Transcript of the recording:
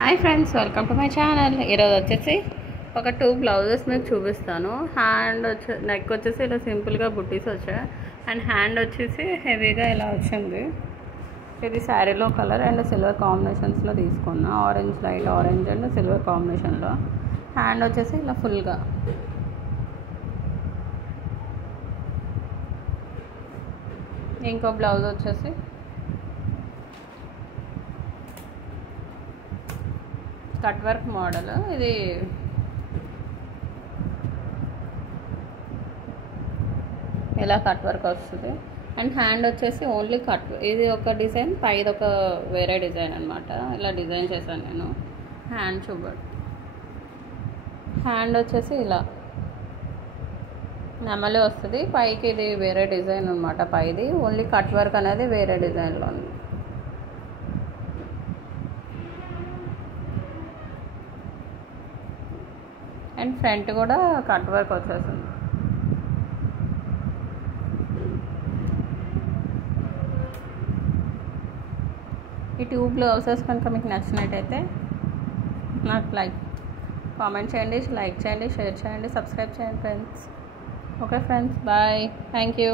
Hi friends, welcome to my channel. ఈరోజు వచ్చేసి ఒక 2 బ్లౌజెస్ మీకు చూపిస్తాను. నెక్ వచ్చేసి ఇలా సింపుల్గా బుట్టీస్ వచ్చాయి అండ్ హ్యాండ్ వచ్చేసి హెవీగా ఇలా వచ్చింది. ఇది శారీలో కలర్ అండ్ సిల్వర్ కాంబినేషన్స్లో తీసుకున్నా. Orange, light orange and silver కాంబినేషన్లో. హ్యాండ్ వచ్చేసి ఇలా ఫుల్గా. ఇంకో బ్లౌజ్ వచ్చేసి కట్ వర్క్ మోడల్. ఇది ఇలా కట్ వర్క్ వస్తుంది అండ్ హ్యాండ్ వచ్చేసి ఓన్లీ కట్. ఇది ఒక డిజైన్, పైది ఒక వేరే డిజైన్ అనమాట. ఇలా డిజైన్ చేశాను నేను. హ్యాండ్ చూపడు. హ్యాండ్ వచ్చేసి ఇలా నెమలి వస్తుంది, పైకి ఇది వేరే డిజైన్ అనమాట. పైది ఓన్లీ కట్ వర్క్ అనేది వేరే డిజైన్లో ఉంది. అండ్ ఫ్రంట్ కూడా కట్ వర్క్ వచ్చేసింది. ఈ 2 బ్లౌజెస్ కనుక మీకు నచ్చినట్టయితే నాకు కామెంట్ చేయండి, లైక్ చేయండి, షేర్ చేయండి, సబ్స్క్రైబ్ చేయండి friends. Okay friends, bye, thank you.